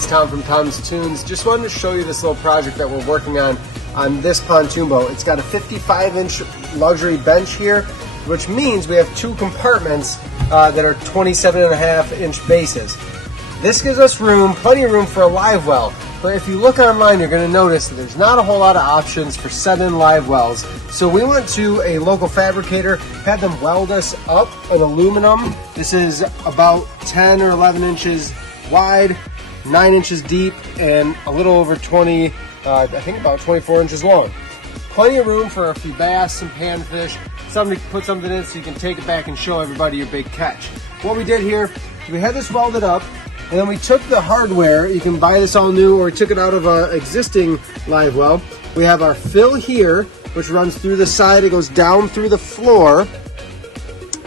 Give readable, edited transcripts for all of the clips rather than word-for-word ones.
it's Tom from Tom's Tunes. Just wanted to show you this little project that we're working on this pontoon boat. It's got a 55-inch luxury bench here, which means we have two compartments that are 27.5-inch bases. This gives us room, plenty of room for a live well. But if you look online, you're going to notice that there's not a whole lot of options for set-in live wells. So we went to a local fabricator, had them weld us up in aluminum. This is about 10 or 11 inches wide, 9 inches deep, and a little over 20, I think about 24 inches long. Plenty of room for a few bass, some panfish, something to put something in so you can take it back and show everybody your big catch. What we did here, we had this welded up, and then we took the hardware. You can buy this all new, or we took it out of an existing live well. We have our fill here, which runs through the side. It goes down through the floor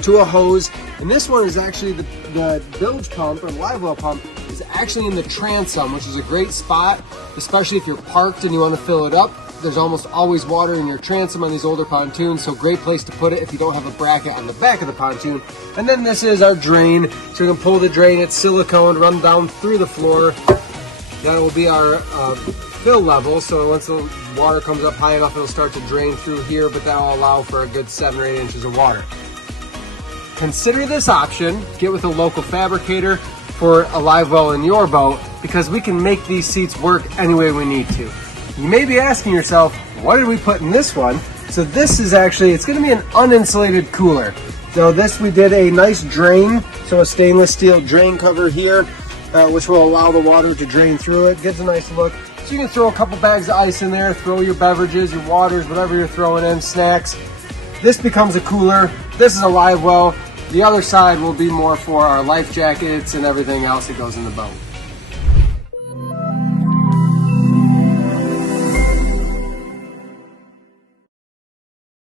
to a hose. And this one is actually the bilge pump, or live well pump, is actually in the transom, which is a great spot, especially if you're parked and you want to fill it up. There's almost always water in your transom on these older pontoons, so great place to put it if you don't have a bracket on the back of the pontoon. And then this is our drain, so you can pull the drain. It's silicone, run down through the floor. That will be our fill level, so once the water comes up high enough, it'll start to drain through here, but that will allow for a good 7 or 8 inches of water. Consider this option. Get with a local fabricator for a live well in your boat, because we can make these seats work any way we need to. You may be asking yourself, what did we put in this one? So this is actually, it's going to be an uninsulated cooler. So this, we did a nice drain, so a stainless steel drain cover here, which will allow the water to drain through it. Gives a nice look. So you can throw a couple bags of ice in there, throw your beverages, your waters, whatever you're throwing in, snacks. This becomes a cooler. This is a live well. The other side will be more for our life jackets and everything else that goes in the boat.